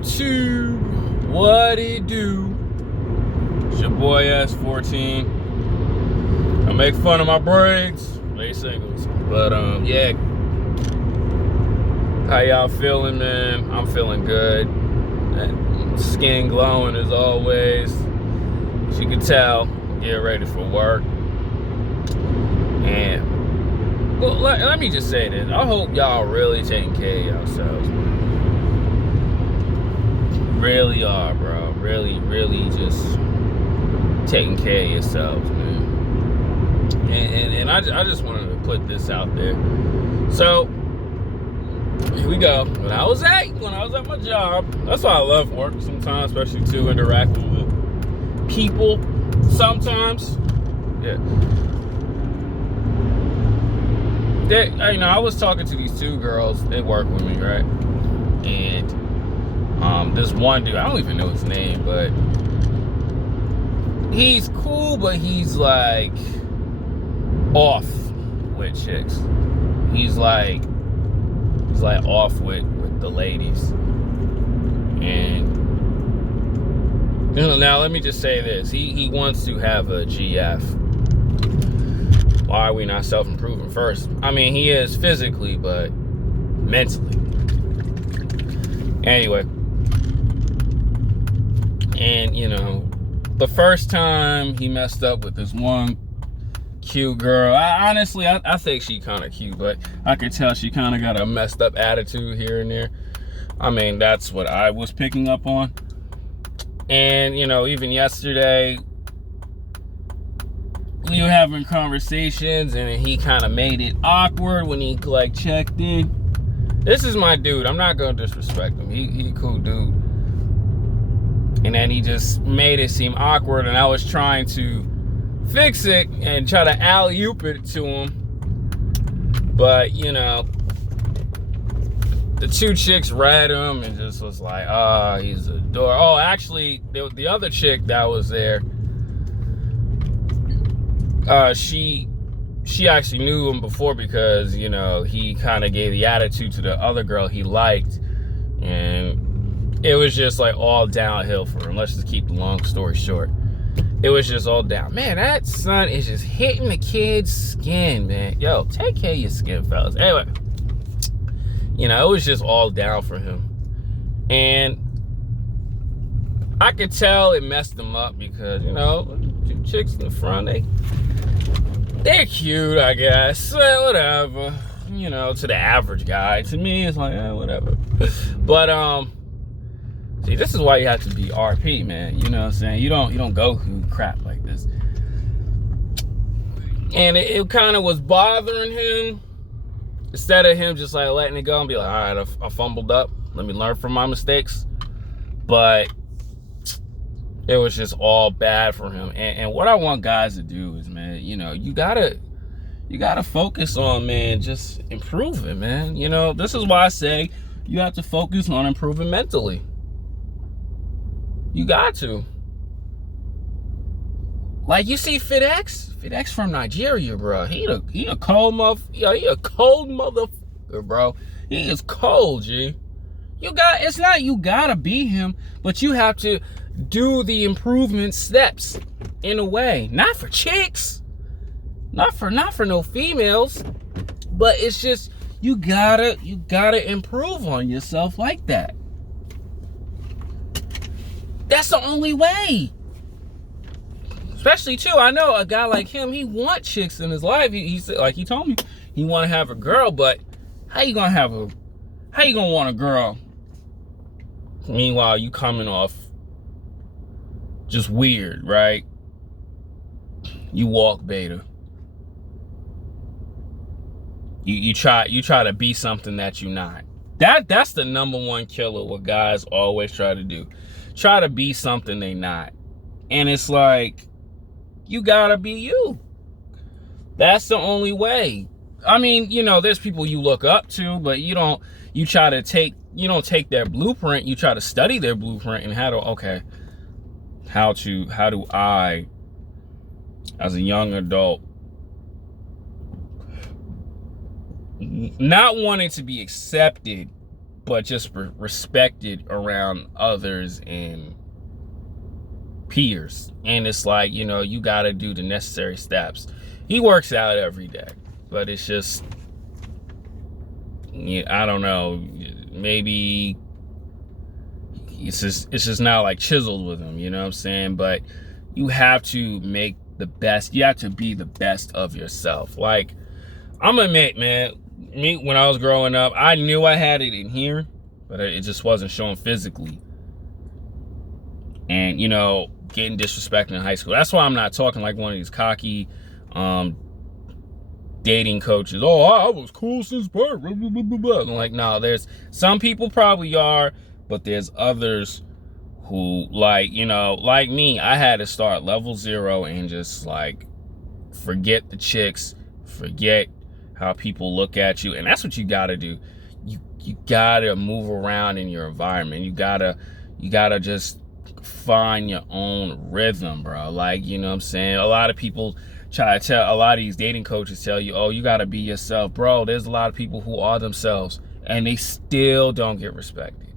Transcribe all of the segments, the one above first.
YouTube, what it do? It's your boy S14. I make fun of my braids, lay singles. But yeah. How y'all feeling, man? I'm feeling good. Skin glowing as always. As you can tell, getting ready for work. And well, let me just say this. I hope y'all really taking care of yourselves, man. Really are, bro. Really just taking care of yourselves, man. And I just wanted to put this out there. So here we go. When I was at my job, that's why I love work sometimes, especially too, interacting with people sometimes. Yeah. I was talking to these two girls. They work with me, right? And this one dude, I don't even know his name, but he's cool, but he's like off with chicks. He's like off with the ladies. And now let me just say this. He wants to have a GF. Why are we not self-improving first? I mean, he is physically, but mentally. Anyway. And, the first time he messed up with this one cute girl, I think she kind of cute, but I could tell she kind of got a messed up attitude here and there. I mean, that's what I was picking up on. And, even yesterday, we were having conversations, and he kind of made it awkward when he, checked in. This is my dude. I'm not going to disrespect him. He a cool dude. And then he just made it seem awkward, and I was trying to fix it and try to alley-oop it to him. But, the two chicks read him and just was like, he's a door. Oh, actually, the other chick that was there, she actually knew him before because, he kind of gave the attitude to the other girl he liked. And it was just all downhill for him. Let's just keep the long story short. It was just all down. Man, that sun is just hitting the kid's skin, man. Yo, take care of your skin, fellas. Anyway, it was just all down for him. And I could tell it messed him up because, two chicks in the front, they're cute, I guess. Whatever. To the average guy. To me, it's whatever. But, see, this is why you have to be RP, man. You know what I'm saying? You don't go through crap like this. And it kind of was bothering him. Instead of him just letting it go and be like, all right, I fumbled up. Let me learn from my mistakes. But it was just all bad for him. And what I want guys to do is, man, you gotta focus on, man, just improving, man. This is why I say you have to focus on improving mentally. You got to. You see FitX from Nigeria, bro. He a cold he a cold motherfucker, bro. He is cold, G. It's not you gotta be him, but you have to do the improvement steps in a way. Not for chicks. Not for no females. But it's just you gotta improve on yourself like that. That's the only way. Especially too, I know a guy like him, he want chicks in his life. He said, he told me he want to have a girl, but how you gonna want a girl? Meanwhile, you coming off just weird, right? You walk beta. You try to be something that you're not. That's the number one killer. What guys always try to do. Try to be something they not. And it's you gotta be you. That's the only way. I mean, there's people you look up to, but you don't take their blueprint. You try to study their blueprint and how do I, as a young adult, not wanting to be accepted but just respected around others and peers. And it's like, you know, you got to do the necessary steps. He works out every day, but it's just, I don't know, maybe it's just not like chiseled with him, you know what I'm saying? But you have to make the best. You have to be the best of yourself. Like, I'm gonna admit, man, me, when I was growing up, I knew I had it in here, but it just wasn't showing physically. And, you know, getting disrespected in high school. That's why I'm not talking like one of these cocky dating coaches. Oh, I was cool since birth. I'm like, no, there's some people probably are, but there's others who, like, you know, like me, I had to start level 0 and just like forget the chicks, forget how people look at you. And that's what you gotta do. You gotta move around in your environment. You gotta just find your own rhythm, bro. Like, you know what I'm saying? A lot of people try to tell, a lot of these dating coaches tell you, oh, you gotta be yourself. Bro, there's a lot of people who are themselves and they still don't get respected.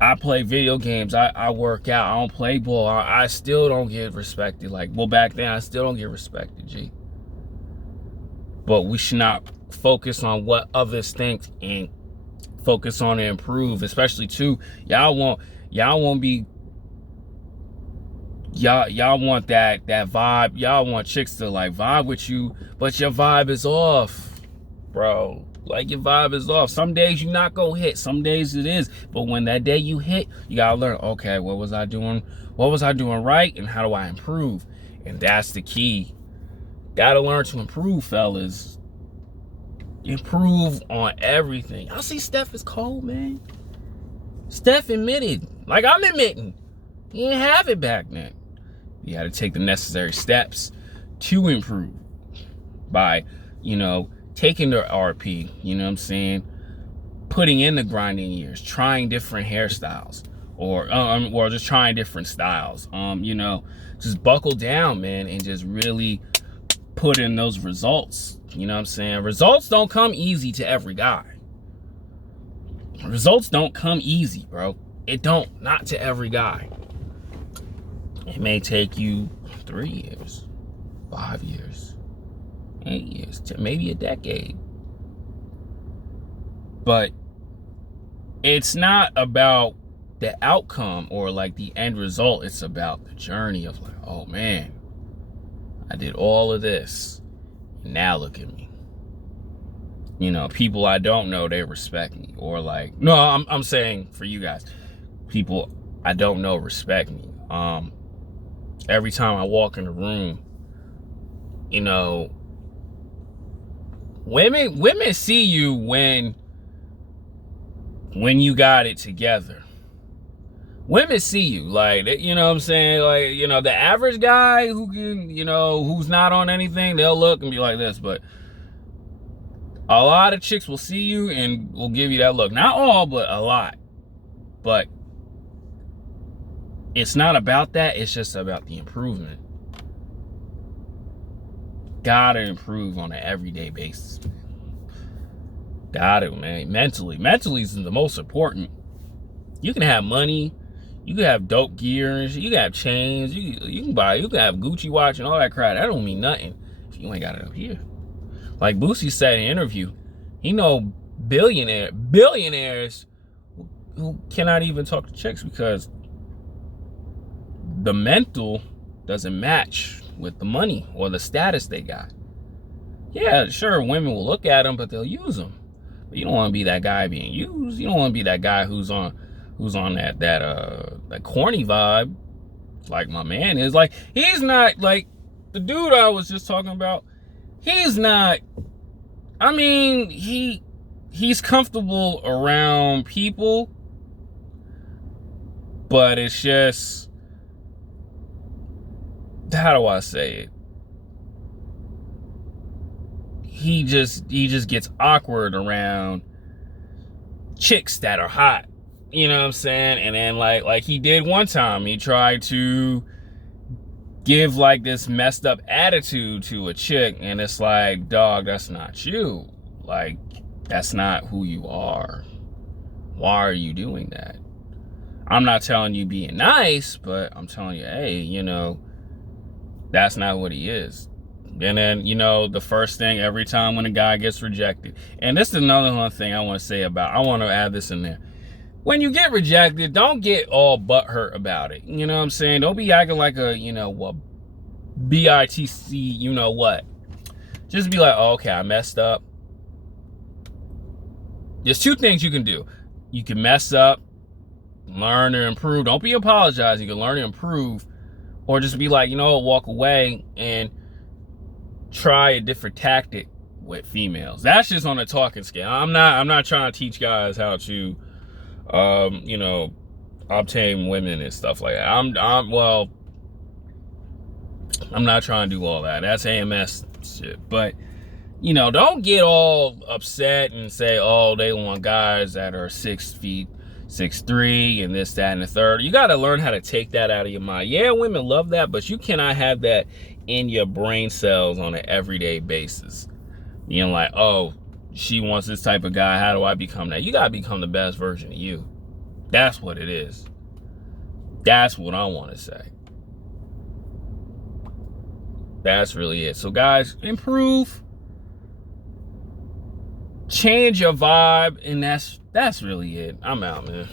I play video games, I work out, I don't play ball, I still don't get respected. Like, well, back then, I still don't get respected, G. But we should not focus on what others think and focus on to improve, especially too, y'all want that vibe. Y'all want chicks to like vibe with you, but your vibe is off, bro. Like, your vibe is off. Some days you not gonna hit, some days it is. But when that day you hit, you gotta learn, okay, what was I doing right, and how do I improve? And that's the key. Gotta learn to improve, fellas. Improve on everything. Y'all see Steph is cold, man. Steph admitted, like I'm admitting, he didn't have it back then. You had to take the necessary steps to improve by, you know, taking the RP, you know what I'm saying? Putting in the grinding years, trying different hairstyles, or just trying different styles. You know, just buckle down, man, and just really put in those results. You know what I'm saying? Results don't come easy to every guy. Results don't come easy, bro. It don't, not to every guy. It may take you 3 years, 5 years, 8 years, to maybe a decade. But it's not about the outcome or like the end result. It's about the journey of like, oh man, I did all of this. Now look at me. You know, people I don't know, they respect me. Or like, no, I'm saying for you guys, people I don't know respect me. Every time I walk in the room, you know, women see you when you got it together. Women see you, like, you know what I'm saying? Like, you know, the average guy who can, you know, who's not on anything, they'll look and be like this. But a lot of chicks will see you and will give you that look. Not all, but a lot. But it's not about that. It's just about the improvement. Gotta improve on an everyday basis, man. Gotta, man. Mentally is the most important. You can have money, you can have dope gears, you can have chains, you can have Gucci watch and all that crap. That don't mean nothing if you ain't got it up here. Like Boosie said in an interview, he know billionaires who cannot even talk to chicks because the mental doesn't match with the money or the status they got. Yeah, sure, women will look at them, but they'll use them. But you don't want to be that guy being used. You don't want to be that guy who's on that corny vibe, like my man is. Like, he's not like the dude I was just talking about. He's not. I mean, he's comfortable around people, but it's just, how do I say it? He just gets awkward around chicks that are hot. You know what I'm saying? And then like he did one time, he tried to give like this messed up attitude to a chick, and it's like, dog, that's not you. Like, That's not who you are. Why are you doing that? I'm not telling you being nice, but I'm telling you, hey, that's not what he is. And then, the first thing every time when a guy gets rejected, and this is another one thing I want to say about, I want to add this in there. When you get rejected, don't get all butthurt about it. You know what I'm saying? Don't be acting like a, BITC, what. Just be like, oh, okay, I messed up. There's two things you can do. You can mess up, learn and improve. Don't be apologizing. You can learn and improve. Or just be like, walk away and try a different tactic with females. That's just on a talking scale. I'm not trying to teach guys how to obtain women and stuff like that. I'm not trying to do all that. That's AMS shit. But don't get all upset and say, oh, they want guys that are 6 feet 6'3" and this, that, and the third. You got to learn how to take that out of your mind. Yeah, women love that, but you cannot have that in your brain cells on an everyday basis. Like, oh, she wants this type of guy. How do I become that? You got to become the best version of you. That's what it is. That's what I want to say. That's really it. So, guys, improve. Change your vibe, and that's really it. I'm out, man.